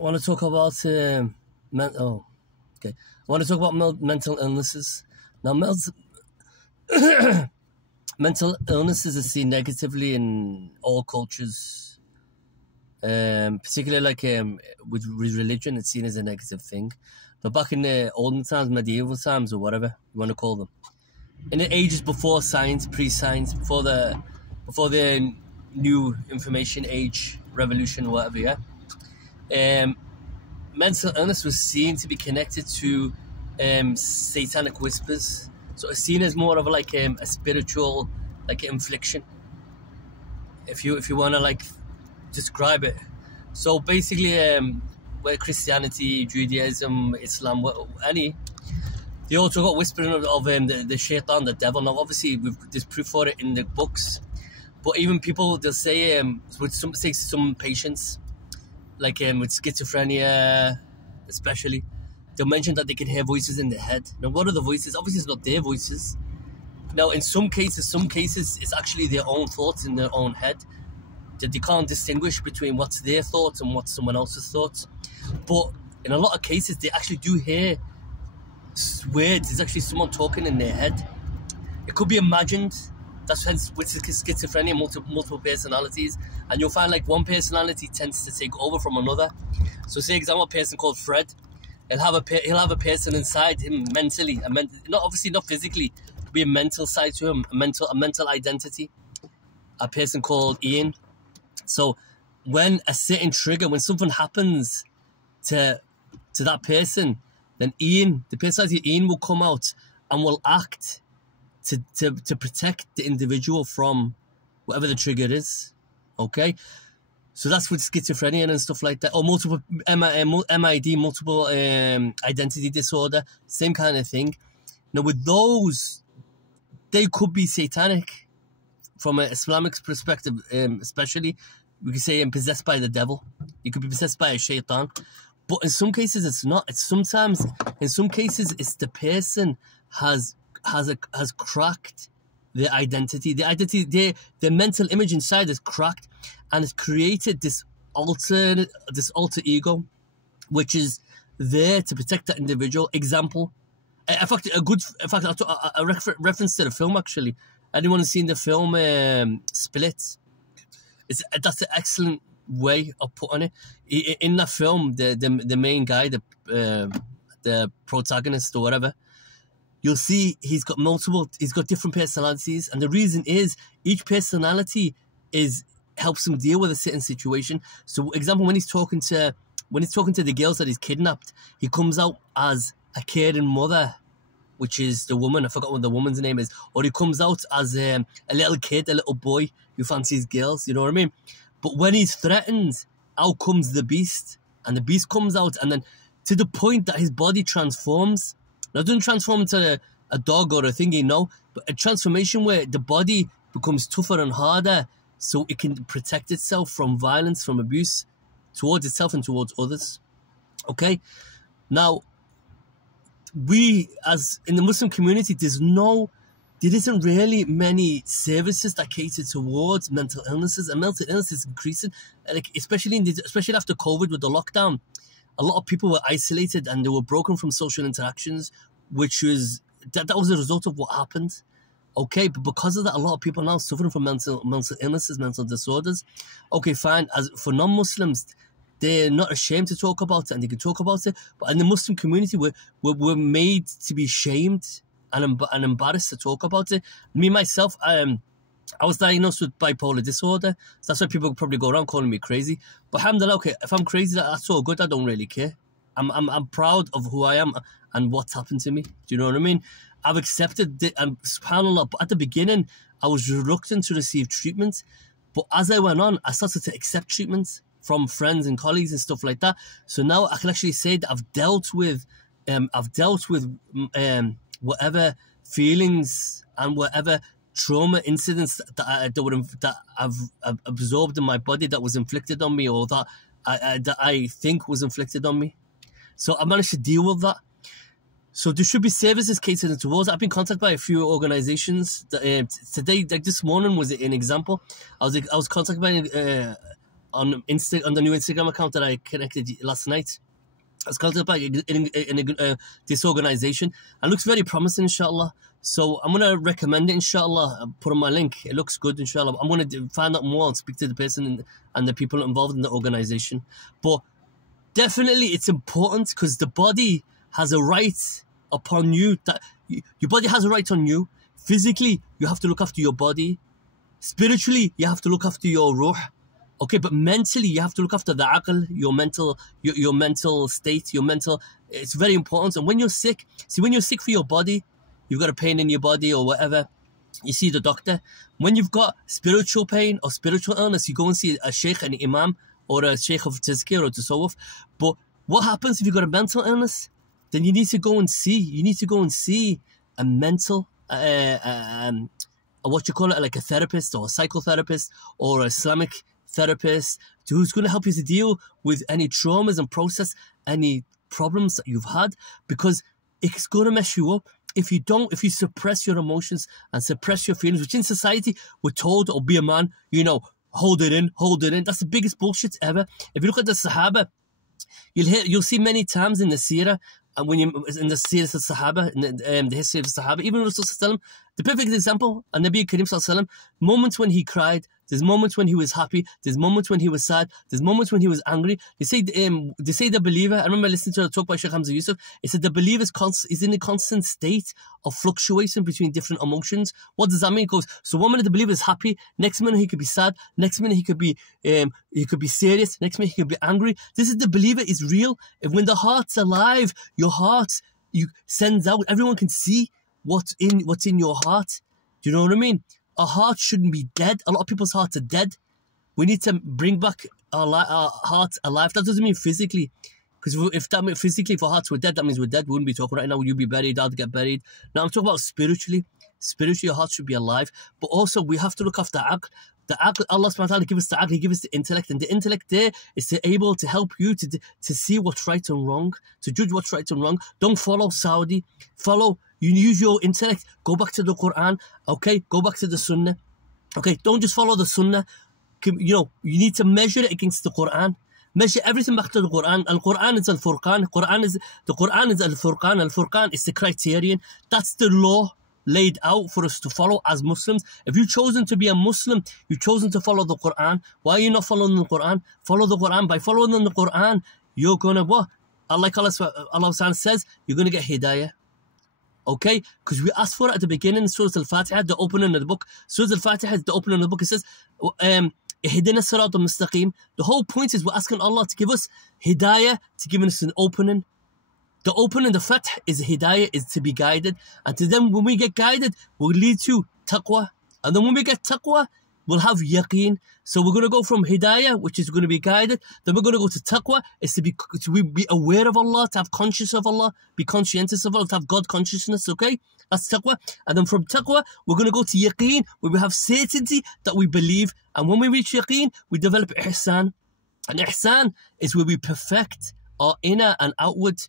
want to talk about okay. I want to talk about mental illnesses. Now, mental illnesses are seen negatively in all cultures, particularly with religion. It's seen as a negative thing. But back in the olden times, medieval times, or whatever you want to call them, in the ages before science, pre-science, before the new information age, revolution, whatever, yeah. Mental illness was seen to be connected to satanic whispers. So it's seen as more of a spiritual infliction, if you want to describe it. So basically, where Christianity, Judaism, Islam, they also got whispering of the shaitan, the devil. Now obviously there's proof for it in the books, but even people, they'll say with some patients, with schizophrenia especially, they'll mention that they can hear voices in their head. Now what are the voices? Obviously it's not their voices. Now in some cases it's actually their own thoughts in their own head, that they can't distinguish between what's their thoughts and what's someone else's thoughts. But in a lot of cases they actually do hear words. There's actually someone talking in their head. It could be imagined. That's hence with schizophrenia, multiple personalities, and you'll find one personality tends to take over from another. So say example, a person called Fred, he'll have a person inside him mentally, obviously not physically, it'll be a mental side to him, a mental identity. A person called Ian. So when a certain trigger, when something happens to that person, then Ian, the personality Ian, will come out and will act to protect the individual from whatever the trigger is. Okay, so that's with schizophrenia and stuff like that, or multiple MID, multiple identity disorder, same kind of thing. Now with those, they could be satanic from an Islamic perspective, especially. We could say possessed by the devil. You could be possessed by a shaitan. But in some cases it's not. In some cases it's the person has cracked their identity. Their mental image inside is cracked, and it's created this alter ego, which is there to protect that individual. Example, in fact, a reference to the film actually. Anyone has seen the film Split? That's an excellent way of putting it. In that film, the main guy, the protagonist or whatever, you'll see he's got different personalities, and the reason is each personality helps him deal with a certain situation. So example, when he's talking to the girls that he's kidnapped, he comes out as a caring mother, which is the woman. I forgot what the woman's name is. Or he comes out as a little kid, a little boy who fancies girls, you know what I mean? But when he's threatened, out comes the beast. And the beast comes out, and then to the point that his body transforms. Now, it doesn't transform into a dog or a thingy, no. But a transformation where the body becomes tougher and harder so it can protect itself from violence, from abuse, towards itself and towards others. Okay? Now, we, as in the Muslim community, there isn't really many services that cater towards mental illnesses, and mental illness is increasing, especially after COVID with the lockdown. A lot of people were isolated and they were broken from social interactions, which was that was a result of what happened. Okay, but because of that, a lot of people are now suffering from mental illnesses, mental disorders. Okay, fine. As for non-Muslims, they're not ashamed to talk about it, and they can talk about it. But in the Muslim community, we're made to be shamed and embarrassed to talk about it. Me, myself, I was diagnosed with bipolar disorder, so that's why people probably go around calling me crazy. But alhamdulillah, okay, if I'm crazy, that's all good. I don't really care. I'm proud of who I am and what's happened to me. Do you know what I mean? I've accepted it, and subhanAllah, but at the beginning, I was reluctant to receive treatment. But as I went on, I started to accept treatment from friends and colleagues and stuff like that. So now I can actually say that I've dealt with whatever feelings and whatever trauma incidents that I've absorbed in my body, that was inflicted on me, or that I think was inflicted on me. So I managed to deal with that. So there should be services catered towards. I've been contacted by a few organizations. Today, this morning was an example. I was contacted by on the new Instagram account that I connected last night. It's called in a disorganization and looks very promising, inshallah. So I'm gonna recommend it, inshallah. I'll put on my link. It looks good, inshallah. I'm gonna find out more and speak to the person and the people involved in the organization. But definitely, it's important because the body has a right upon you. That your body has a right on you. Physically, you have to look after your body. Spiritually, you have to look after your ruh. Okay, but mentally, you have to look after the aql, your mental state, it's very important. And when you're sick, when you're sick for your body, you've got a pain in your body or whatever, you see the doctor. When you've got spiritual pain or spiritual illness, you go and see a sheikh, an imam, or a sheikh of tazkir or tasawwuf. But what happens if you've got a mental illness? Then you need to go and see a mental, what you call it, like a therapist or a psychotherapist or an Islamic therapist who's going to help you to deal with any traumas and process any problems that you've had, because it's going to mess you up if you suppress your emotions and suppress your feelings, which in society we're told, or be a man, hold it in. That's the biggest bullshit ever. If you look at the Sahaba, you'll see many times in the Seerah, and when you in the Seerah of Sahaba, in the history of the Sahaba, even Rasul, the perfect example, and Nabi Karim Sallallahu, moments when he cried, there's moments when he was happy, there's moments when he was sad, there's moments when he was angry. They say the believer, I remember listening to a talk by Sheikh Hamza Yusuf, it said the believer is in a constant state of fluctuation between different emotions. What does that mean? It goes, so one minute the believer is happy, next minute he could be sad, next minute he could be serious, next minute he could be angry. This is the believer is real. If when the heart's alive, your heart sends out, everyone can see what's in your heart. Do you know what I mean? Our heart shouldn't be dead. A lot of people's hearts are dead. We need to bring back our hearts alive. That doesn't mean physically, because if our hearts were dead, that means we're dead. We wouldn't be talking right now. You'd be buried, I'd get buried. Now I'm talking about spiritually. Spiritually, your heart should be alive. But also, we have to look after aql. The aql, Allah subhanahu wa ta'ala gives us the aql, He gives us the intellect. And the intellect there is able to help you to see what's right and wrong, to judge what's right and wrong. Don't follow Saudi. You use your intellect. Go back to the Quran. Okay? Go back to the Sunnah. Okay? Don't just follow the Sunnah. You need to measure it against the Quran. Measure everything back to the Quran. Al-Quran is Al-Furqan. The Quran is Al-Furqan. Al-Furqan is the criterion. That's the law laid out for us to follow as Muslims. If you've chosen to be a Muslim, you've chosen to follow the Quran. Why are you not following the Quran? Follow the Quran. By following the Quran, you're going to what? Like Allah says, you're going to get hidayah. Okay? Because we asked for it at the beginning, Surah Al-Fatiha, the opening of the book. Surah Al-Fatiha is the opening of the book. It says, Ihdina Sirat al-Mustaqim. The whole point is we're asking Allah to give us hidayah, to give us an opening. The opening, the fath, is hidayah, is to be guided. And to them, when we get guided, will lead to taqwa. And then when we get taqwa, we'll have yaqeen. So we're going to go from hidayah, which is going to be guided. Then we're going to go to taqwa, is to be aware of Allah, to have conscious of Allah, be conscientious of Allah, to have God consciousness, okay? That's taqwa. And then from taqwa, we're going to go to yaqeen, where we have certainty that we believe. And when we reach yaqeen, we develop ihsan. And ihsan is where we perfect our inner and outward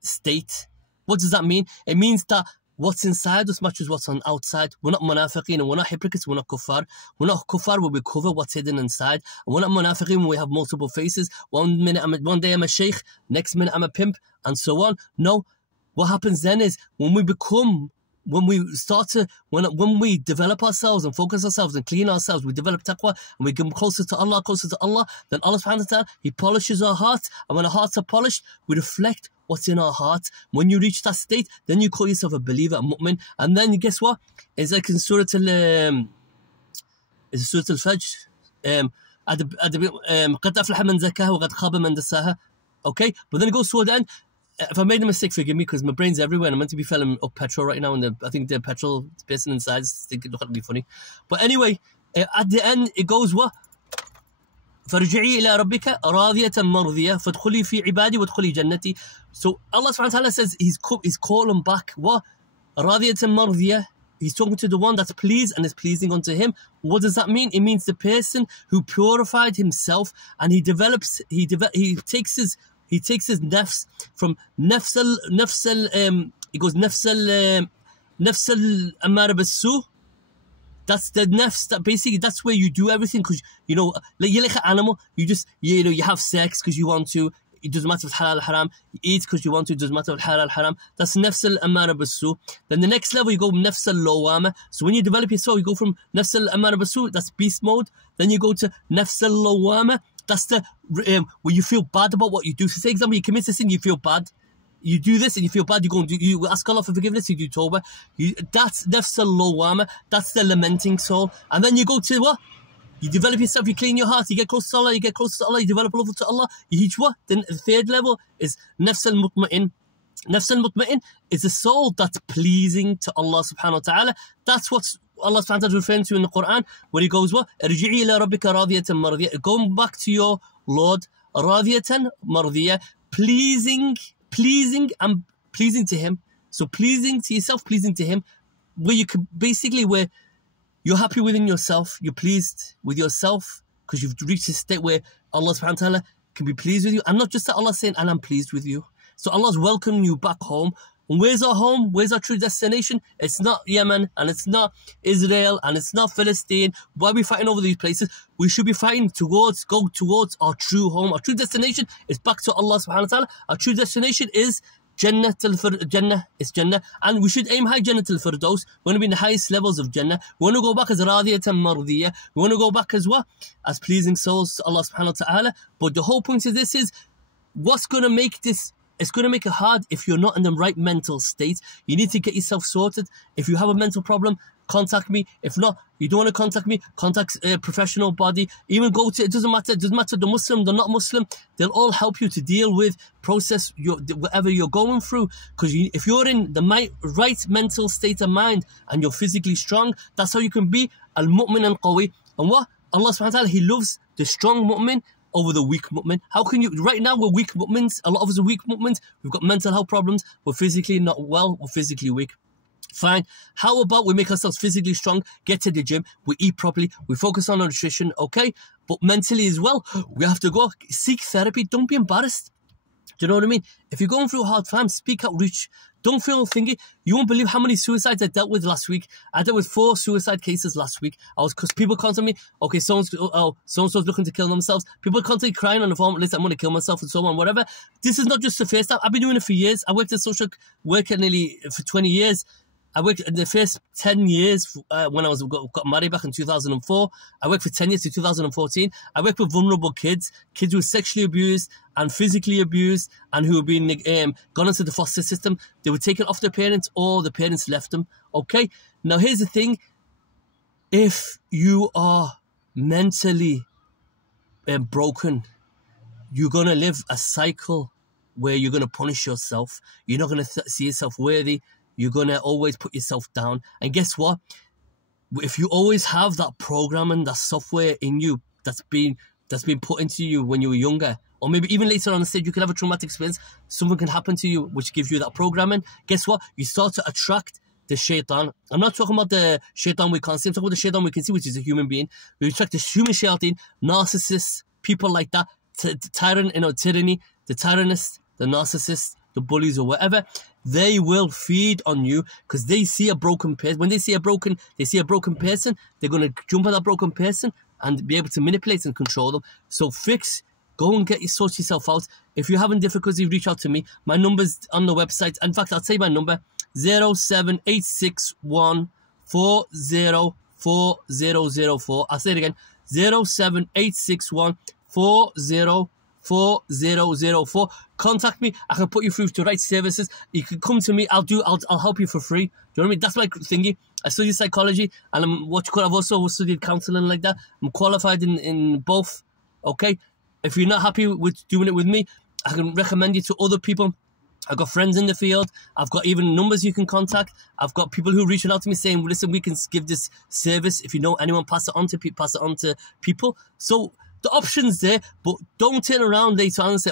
state. What does that mean? It means that what's inside us matches what's on outside. We're not munafiqeen and we're not hypocrites, we're not kuffar. We're not kuffar where we cover what's hidden inside. And we're not munafiqeen when we have multiple faces. One day I'm a sheikh, next minute I'm a pimp, and so on. No. What happens then is when we develop ourselves and focus ourselves and clean ourselves, we develop taqwa and we come closer to Allah, then Allah subhanahu wa ta'ala, He polishes our hearts. And when our hearts are polished, we reflect what's in our hearts. When you reach that state, then you call yourself a believer, a mu'min. And then guess what? It's like in Surah Al-Fajr. قَدْ أَفْلَحَ مَنْ زَكَّاهَا وَقَدْ خَابَ مَنْ دَسَّاهَا. Okay? But then it goes toward the end. If I made a mistake, forgive me, because my brain's everywhere and I'm meant to be filling up petrol right now, and I think the petrol person inside is thinking, look, it'll be funny. But anyway, at the end, it goes what? فَرْجِعِي إِلَىٰ رَبِّكَ رَاضِيَةً مَرْضِيَةً فَادْخُلِي فِي عِبَادِي وَادْخُلِي جَنَّتِي. So Allah subhanahu wa ta'ala says He's calling back what? رَاضِيَةً مَرْضِيَةً. He's talking to the one that's pleased and is pleasing unto Him. What does that mean? It means the person who purified himself and he takes his nafs from nafsal he goes nafsal amara bisu. That's the nafs. That basically, that's where you do everything, because, you know, like, you're like an animal. You just, you know, you have sex because you want to. It doesn't matter if it's halal or haram. You eat because you want to. It doesn't matter if it's halal or haram. That's nafs al-amara bis-su. Then the next level, you go nafs al-lawama. So when you develop your soul, you go from nafs al-amara bis-su, that's beast mode. Then you go to nafs al-lawama. That's the where you feel bad about what you do. So say, example, you commit a sin, you feel bad. You do this and you feel bad. You go and you ask Allah for forgiveness. You do tawbah. That's nafs al-lawama. That's the lamenting soul. And then you go to what? You develop yourself, you clean your heart, you get close to Allah, you get close to Allah, you develop love to Allah, you reach what? Then the third level is nafs al-mutma'in. Nafs al-mutma'in is a soul that's pleasing to Allah subhanahu wa ta'ala. That's what Allah subhanahu wa ta'ala is referring to in the Quran, where he goes, what? Irji'i ila rabbika radiyatan mardiyah. Going back to your Lord, radiyatan mardiyah, pleasing and pleasing to Him. So pleasing to yourself, pleasing to Him, where you can basically, where you're happy within yourself, you're pleased with yourself, because you've reached a state where Allah subhanahu wa ta'ala can be pleased with you. And not just that, Allah's saying, and I'm pleased with you. So Allah's welcoming you back home. And where's our home? Where's our true destination? It's not Yemen, and it's not Israel, and it's not Palestine. Why are we fighting over these places? We should be fighting go towards our true home. Our true destination is back to Allah subhanahu wa ta'ala. Our true destination is Jannah is Jannah, and we should aim high. Jannah al-Firdaus. We want to be in the highest levels of Jannah. We want to go back as radiyatan mardiyah. We want to go back as what? As pleasing souls to Allah subhanahu wa ta'ala. But the whole point of this is, what's going to make this? It's going to make it hard if you're not in the right mental state. You need to get yourself sorted. If you have a mental problem, contact me. If not, you don't want to contact me, contact a professional body. Even go to, it doesn't matter the Muslim, the not Muslim. They'll all help you to deal with, process whatever you're going through. Because if you're in the right mental state of mind and you're physically strong, that's how you can be al-mu'min al-qawi. And what? Allah subhanahu wa ta'ala, He loves the strong mu'min over the weak mu'min. How can you, right now we're weak mu'mins, a lot of us are weak mu'mins, we've got mental health problems, we're physically not well, we're physically weak. Fine. How about we make ourselves physically strong, get to the gym, we eat properly, we focus on our nutrition, okay? But mentally as well, we have to go seek therapy. Don't be embarrassed. Do you know what I mean? If you're going through a hard time, speak out, reach. Don't feel thingy. You won't believe how many suicides I dealt with last week. I dealt with 4 suicide cases last week. Because people contact me, okay, so-and-so's looking to kill themselves. People constantly crying on the phone, listen, I'm going to kill myself and so on, whatever. This is not just the first time. I've been doing it for years. I worked in social work for 20 years. I worked in the first 10 years when I got married back in 2004. I worked for 10 years to 2014. I worked with vulnerable kids who were sexually abused and physically abused and who have been gone into the foster system. They were taken off their parents or the parents left them. Okay? Now here's the thing. If you are mentally broken, you're going to live a cycle where you're going to punish yourself. You're not going to see yourself worthy. You're going to always put yourself down. And guess what? If you always have that programming, that software in you that's been put into you when you were younger, or maybe even later on the stage, you could have a traumatic experience, something can happen to you which gives you that programming. Guess what? You start to attract the shaitan. I'm not talking about the shaitan we can't see. I'm talking about the shaitan we can see, which is a human being. We attract the human shaitan, narcissists, people like that, tyranny, the tyrannist, the narcissist, the bullies or whatever. They will feed on you because they see a broken person. When they see a broken person, they're going to jump on that broken person and be able to manipulate and control them. So go and sort yourself out. If you're having difficulty, reach out to me. My number's on the website. In fact, I'll say my number, 07861 404004. I'll say it again, 07861 404004. Contact me. I can put you through to the right services. You can come to me. I'll help you for free. Do you know what I mean? That's my thingy. I studied psychology and I've also studied counselling like that. I'm qualified in both. Okay. If you're not happy with doing it with me, I can recommend you to other people. I've got friends in the field. I've got even numbers you can contact. I've got people who reaching out to me saying, listen, we can give this service. If you know anyone, pass it on to people. So the option's there, but don't turn around later on and say,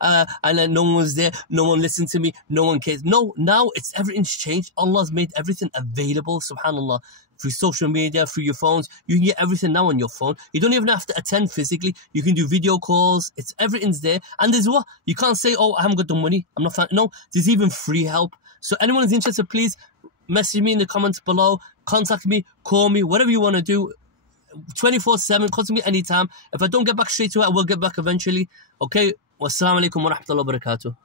and then no one was there, no one listened to me, no one cares. No, now everything's changed. Allah's made everything available, subhanAllah, through social media, through your phones. You can get everything now on your phone. You don't even have to attend physically. You can do video calls. Everything's there. And there's what? You can't say, I haven't got the money. I'm not. No, there's even free help. So anyone who's interested, please message me in the comments below. contact me, call me, whatever you want to do. 24/7, contact me anytime. If I don't get back straight to it, I will get back eventually. Okay? Wassalamu alaikum wa rahmatullahi wa barakatuh.